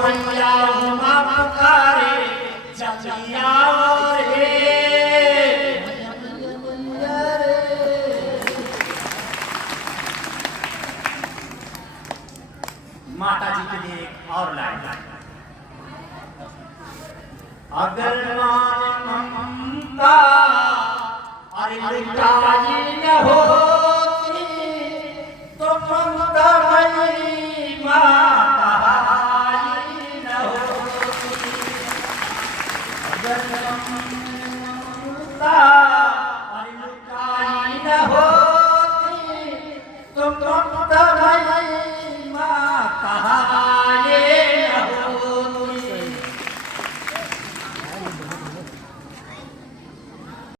मैया उमा पुकारे जलिया रे माता जी के लिए एक और लाइन अगर ममता अरे पिताजी न होती तो ममता मई माँ